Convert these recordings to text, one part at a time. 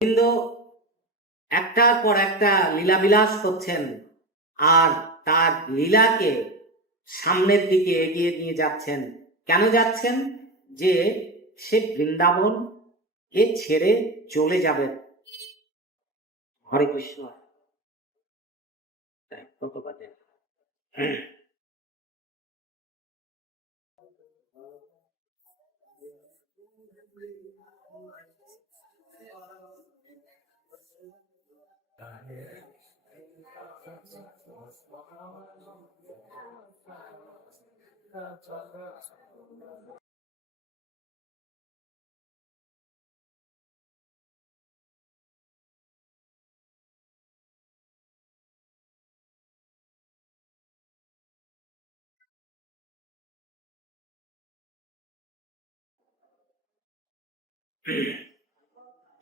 কিন্তু একটার পর একটা লীলাবিলাস করছেন আর তার লীলাকে সামনের দিকে এগিয়ে নিয়ে যাচ্ছেন। কেন যাচ্ছেন? যে সে বৃন্দাবন কে ছেড়ে চলে যাবে। হরে কৃষ্ণ। কত বাজে?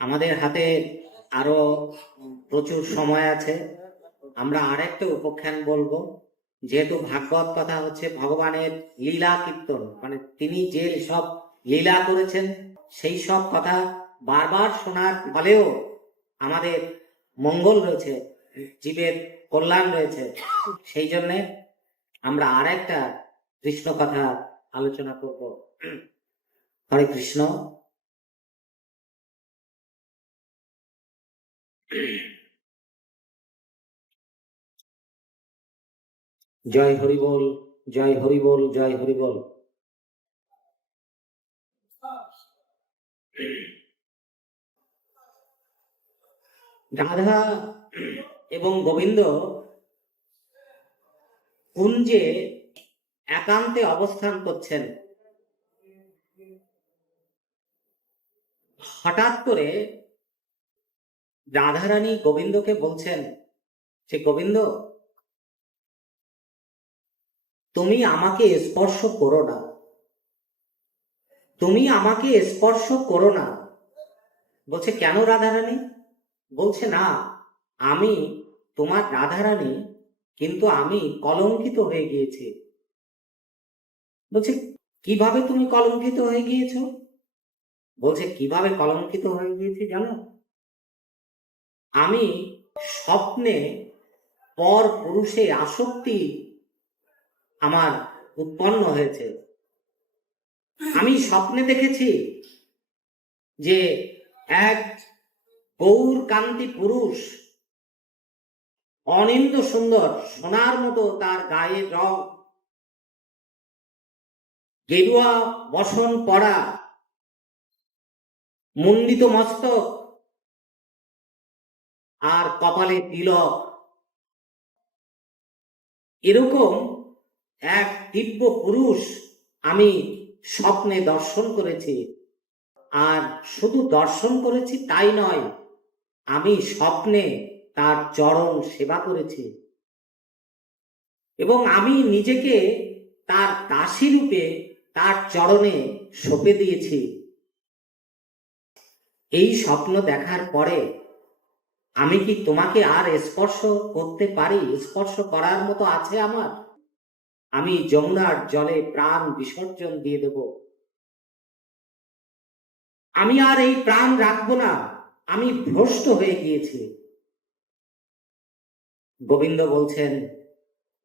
আমাদের হাতে আরও প্রচুর সময় আছে। আমরা আরেকটা উপখ্যান বলব। যেহেতু ভাগবত কথা হচ্ছে ভগবানের লীলা কীর্তন মানে তিনি যে সব লীলা করেছেন, সেই সব কথা বারবার শোনার ফলেও আমাদের মঙ্গল রয়েছে, জীবের কল্যাণ রয়েছে। সেই জন্যে আমরা আরেকটা কৃষ্ণ কথা আলোচনা করব। হরে কৃষ্ণ। জয় হরি বল, জয় হরি বল, জয় হরি বল। রাধা এবং গোবিন্দ কুঞ্জে একান্তে অবস্থান করছেন। হঠাৎ করে রাধারানী গোবিন্দকে বলছেন যে গোবিন্দ, তুমি আমাকে স্পর্শ করো না। তুমি আমাকে স্পর্শ করো না। বলছে, কেন রাধারানী? বলছে, না, আমি, তোমার রাধারানী, কিন্তু আমি কলঙ্কিত হয়ে গিয়েছি। বলছে, কীভাবে তুমি কলঙ্কিত হয়ে গিয়েছো? বলছে, কীভাবে কলঙ্কিত হয়ে গিয়েছি জানো? আমি স্বপ্নে পর পুরুষে আসক্তি আমার উৎপন্ন হয়েছে। আমি স্বপ্নে দেখেছি যে এক গৌর কান্তি পুরুষ অনিন্দ সুন্দর সোনার মতো তার গায়ের রং, গেরুয়া বসন পরা, মুন্ডিত মস্তক আর কপালে তিলক। এরকম এক দিব্য পুরুষ আমি স্বপ্নে দর্শন করেছি। আর শুধু দর্শন করেছি তাই নয়, আমি স্বপ্নে তার চরণ সেবা করেছি। এবং আমি নিজেকে তার দাসী রূপে তার চরণে সঁপে দিয়েছি। এই স্বপ্ন দেখার পরে আমি কি তোমাকে আর স্পর্শ করতে পারি? স্পর্শ করার মতো আছে আমার? আমি যমুনার জলে প্রাণ বিসর্জন দিয়ে দেব। আমি আর এই প্রাণ রাখব না। আমি ভ্রষ্ট হয়ে গিয়েছি। গোবিন্দ বলছেন,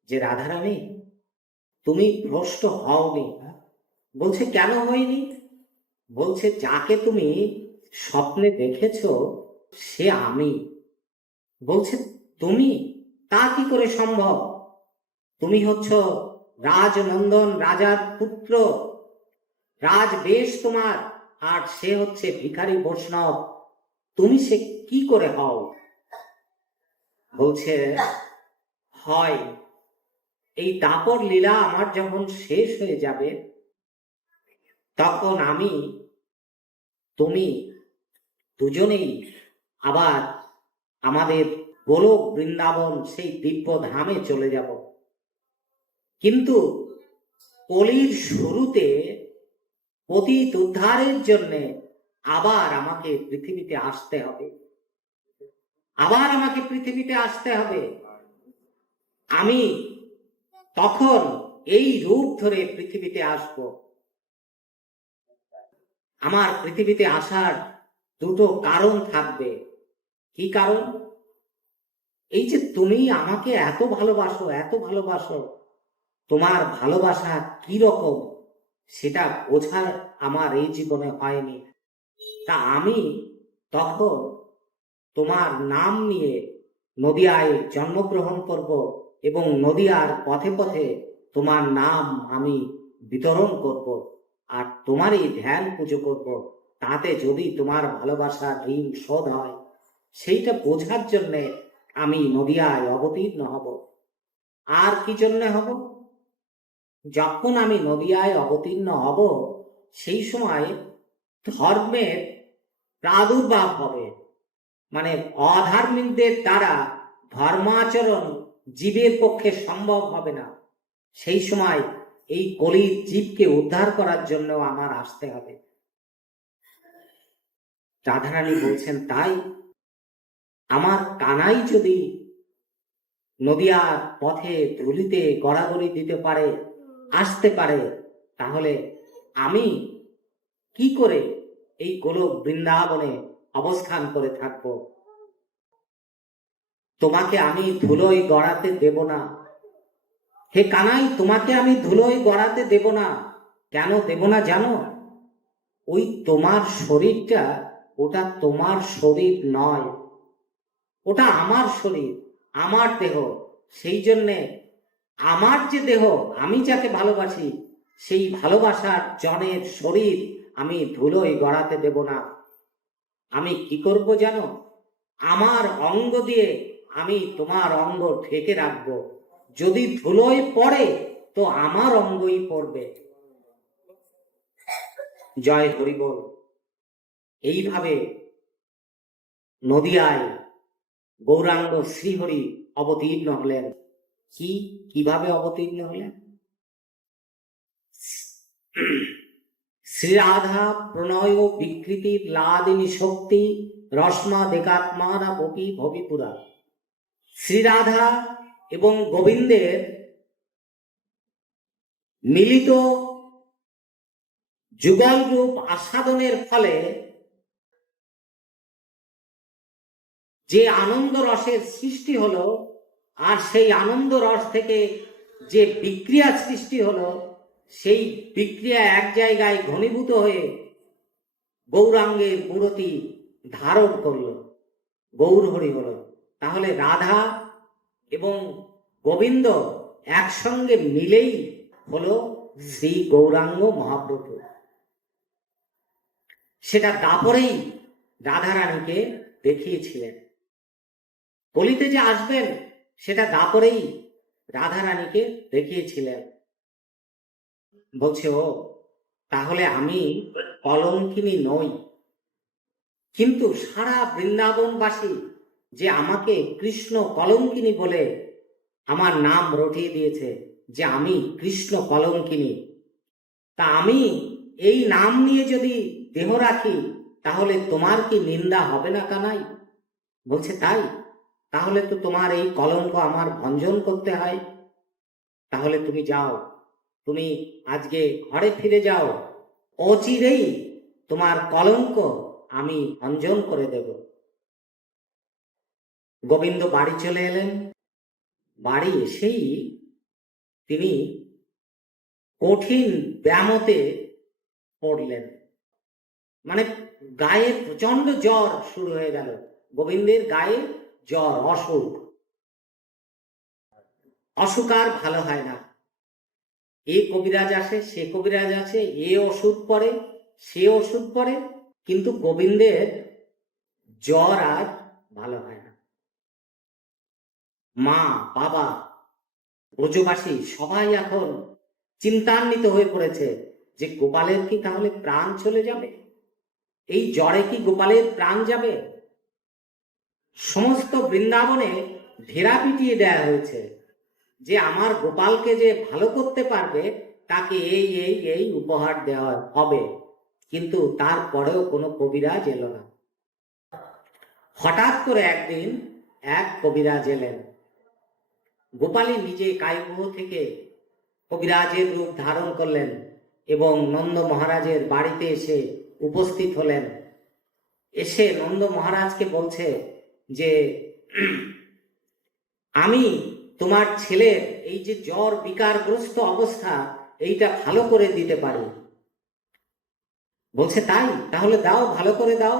যে রাধারানী, তুমি ভ্রষ্ট হওনি। বলছে, কেন হয়নি? বলছে, যাকে তুমি স্বপ্নে দেখেছ, সে আমি। বলছে, তুমি? তা কি করে সম্ভব? তুমি হচ্ছ রাজনন্দন রাজার পুত্র। রাজ বেশ তোমার, আর সে হচ্ছে ভিখারি বৈষ্ণব। তুমি সে কি করে হও? বলছে, হয়, এই দাপর লীলা আমার যখন শেষ হয়ে যাবে, তখন আমি, তুমি দুজনেই আবার আমাদের গোলক বৃন্দাবন সেই দিব্য ধামে চলে যাব। কিন্তু কলির শুরুতে পতিত উদ্ধারের জন্যে আবার আমাকে পৃথিবীতে আসতে হবে। আবার আমাকে পৃথিবীতে আসতে হবে। আমি তখন এই রূপ ধরে পৃথিবীতে আসব। আমার পৃথিবীতে আসার দুটো কারণ থাকবে। কি কারণ? এই যে তুমি আমাকে এত ভালোবাসো এত ভালোবাসো, তোমার ভালোবাসা কি রকম সেটা বোঝার আমার এই জীবনে হয়নি। তা আমি তখন তোমার নাম নিয়ে নদিয়ায় জন্মগ্রহণ করব এবং নদিয়ার পথে পথে তোমার নাম আমি বিতরণ করব আর তোমারই ধ্যান পুজো করব। তাতে যদি তোমার ভালোবাসার ঋণ শোধ হয় সেইটা বোঝার জন্যে আমি নদিয়ায় অবতীর্ণ হব। আর কি জন্যে হব? যখন আমি নদিয়ায় অবতীর্ণ হব, সেই সময় ধর্মের প্রাদুর্ভাব হবে। মানে অধার্মিকদের দ্বারা ধর্মাচরণ জীবের পক্ষে সম্ভব হবে না। সেই সময় এই কলির জীবকে উদ্ধার করার জন্য আমার আসতে হবে। রাধারানী বলছেন, তাই আমার কানাই যদি নদিয়ার পথে ধুলিতে গড়াগড়ি দিতে পারে, আসতে পারে, তাহলে আমি কি করে এই গোলক বৃন্দাবনে অবস্থান করে থাকব? তোমাকে আমি ধুলোয় গড়াতে দেব না। হে কানাই, তোমাকে আমি ধুলোয় গড়াতে দেব না। কেন দেব না জানো? ওই তোমার শরীরটা ওটা তোমার শরীর নয়। ওটা আমার শরীর, আমার দেহ। সেই জন্যে আমার যে দেহ, আমি যাকে ভালোবাসি, সেই ভালোবাসার জনের শরীর আমি ধুলোয় গড়াতে দেব না। আমি কি করব জানো? আমার অঙ্গ দিয়ে আমি তোমার অঙ্গ ঢেকে রাখব। যদি ধুলোয় পড়ে, তো আমার অঙ্গই পড়বে। জয় হরিবল। এইভাবে নদিয়ায় গৌরাঙ্গ শ্রীহরি অবতীর্ণ হলেন। কি? কীভাবে অবতীর্ণ হলেন? শ্রীরাধা প্রণয় বিকৃতির লাদিনী শক্তি রশ্মা দেকাত্মারা বপি ভবিপুরা। শ্রীরাধা এবং গোবিন্দের মিলিত যুগল রূপ আস্বাদনের ফলে যে আনন্দ রসের সৃষ্টি হলো, আর সেই আনন্দ রস থেকে যে বিক্রিয়া সৃষ্টি হলো, সেই বিক্রিয়া এক জায়গায় ঘনীভূত হয়ে গৌরাঙ্গের মূরতি ধারণ করল, গৌর হরি হলো। তাহলে রাধা এবং গোবিন্দ একসঙ্গে মিলেই হলো শ্রী গৌরাঙ্গ মহাপ্রভু। সেটা দাপরেই রাধারানীকে দেখিয়েছিলেন। কলিতে যে আসবেন, সেটা দাপরেই রাধারানীকে দেখিয়েছিলেন। বলছে, ও, তাহলে আমি কলঙ্কিনী নই। কিন্তু সারা বৃন্দাবনবাসী যে আমাকে কৃষ্ণ কলঙ্কিনী বলে আমার নাম রটিয়ে দিয়েছে যে আমি কৃষ্ণ কলঙ্কিনী, তা আমি এই নাম নিয়ে যদি দেহ রাখি, তাহলে তোমার কি নিন্দা হবে না কানাই? বলছে, তাই? তাহলে তো তোমার এই কলঙ্ক আমার ভঞ্জন করতে হয়। তাহলে তুমি যাও, তুমি আজকে ঘরে ফিরে যাও। অচিরেই তোমার কলঙ্ক আমি ভঞ্জন করে দেব। গোবিন্দ বাড়ি চলে এলেন। বাড়ি এসেই তিনি কঠিন ব্যামতে পড়লেন। মানে গায়ে প্রচণ্ড জ্বর শুরু হয়ে গেল। গোবিন্দের গায়ে জ্বর অসুখ। অসুখ আর ভালো হয় না। এ কবিরাজ আসে, সে কবিরাজ আসে, এ ওষুধ পরে সে ওষুধ পরে কিন্তু গোবিন্দের জ্বর আর ভালো হয় না। মা, বাবা, ব্রজবাসী সবাই এখন চিন্তান্বিত হয়ে পড়েছে যে গোপালের কি তাহলে প্রাণ চলে যাবে? এই জ্বরে কি গোপালের প্রাণ যাবে? সমস্ত বৃন্দাবনে ঢেরা পিটিয়ে দেয়া হয়েছে। যে আমার গোপালকে যে ভালো করতে পারবে, তাকে এই এই এই উপহার দেওয়া হবে। কিন্তু তারপরেও কোনো কবিরাজ এলো না। হঠাৎ করে একদিন এক কবিরাজ এলেন। গোপালী নিজে কায়গুহ থেকে কবিরাজের রূপ ধারণ করলেন এবং নন্দ মহারাজের বাড়িতে এসে উপস্থিত হলেন। এসে নন্দ মহারাজকে বলছে যে আমি তোমার ছেলের এই যে জ্বর বিকারগ্রস্ত অবস্থা, এইটা ভালো করে দিতে পারি। বলছে, তাই? তাহলে দাও, ভালো করে দাও।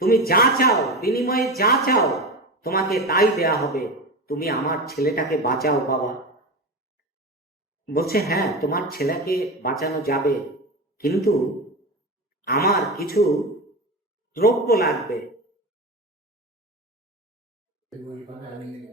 তুমি যা চাও, বিনিময়ে যা চাও, তোমাকে তাই দেয়া হবে। তুমি আমার ছেলেটাকে বাঁচাও বাবা। বলছে হ্যাঁ তোমার ছেলেকে বাঁচানো যাবে, কিন্তু আমার কিছু দ্রব্য লাগবে। Thank you.